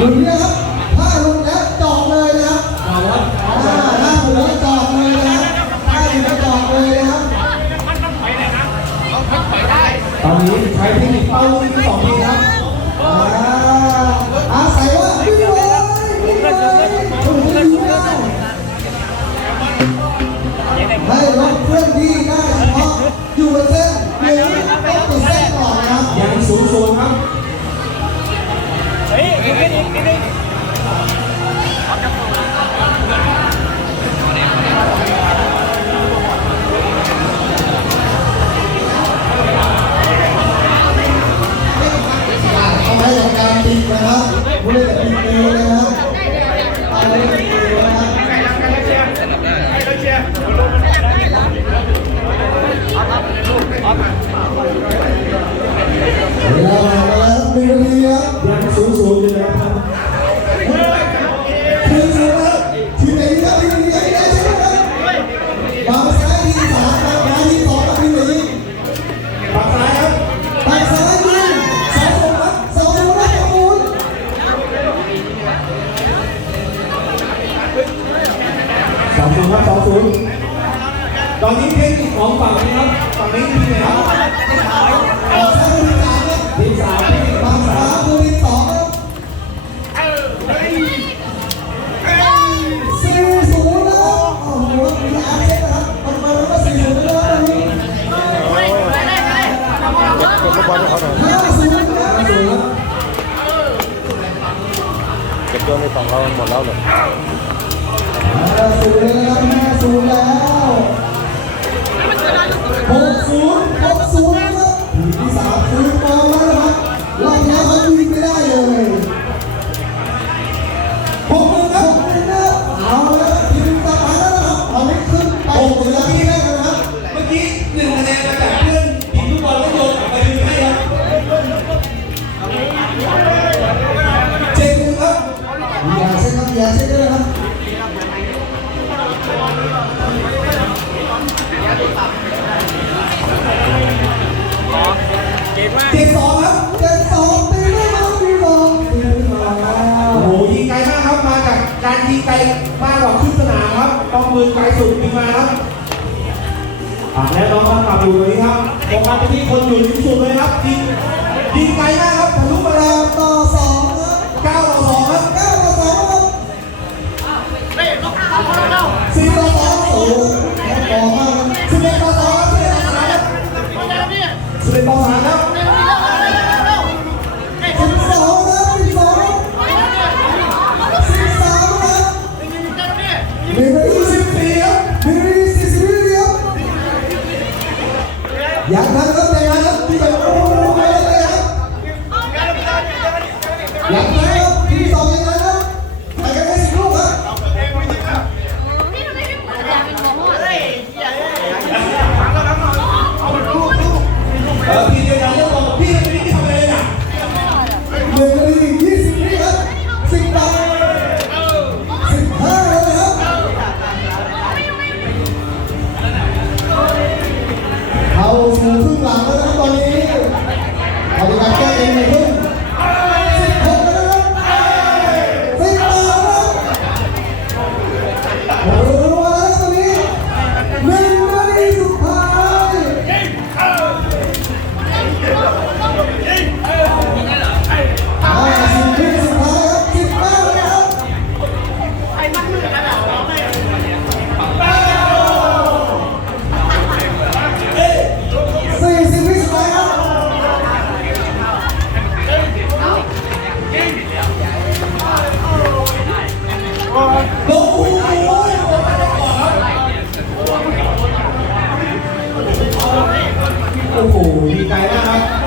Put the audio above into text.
ลุ้นนะครับถ้าลุ้นแล้วจอกเลยนะครับเอาละอ่ถ้าหลุ้นแล้วจอกเลยนะครับถ้าลุ้นแล้วจอกเลยนะครับตอนนี้ใช้เทคนิคเป้าที่สองทีครับ อีก สองคนสองศูนย์ครับสองศูนย์ตอนนี้เทคนิคของฝั่งนี้ครับฝั่งนี้ทีมไหนครับออกซ้ายทีสามครับทีมสามเทคนิคบางขวาทีสองครับสี่ศูนย์นะครับโอ้โหมีอาร์เซนนะครับประมาณว่าสี่ศูนย์นะครับเก็บลูกบอลให้เขาหน่อยห้าศูนย์นะครับศูนย์ครับเก็บตัวในฝั่งเราหมดแล้วเหรอห้า ศูนย์นะครับห้าศูนย์แล้วหกศูนย์ ไกลมากกว่าครึ่สนามครับต้องมือไกลสุดยิงมาครับอะและน้องครับกลับอยู่ตรงนี้ครับโฟกัสไปที่คนอยู่ริมสุดเลยครับยิงยิงไกลมากครับทะลุมาแล้วต่อสองครับเก้าต่อสองครับเก้าต่อสองครับสี่ต่อสองโอ้โหโหแพ้ต่อมากสิบเอ็ดต่อสองครับสิบเอ็ดต่อสามครับสิบเอ็ดต่อสาม ดีใจมากครับ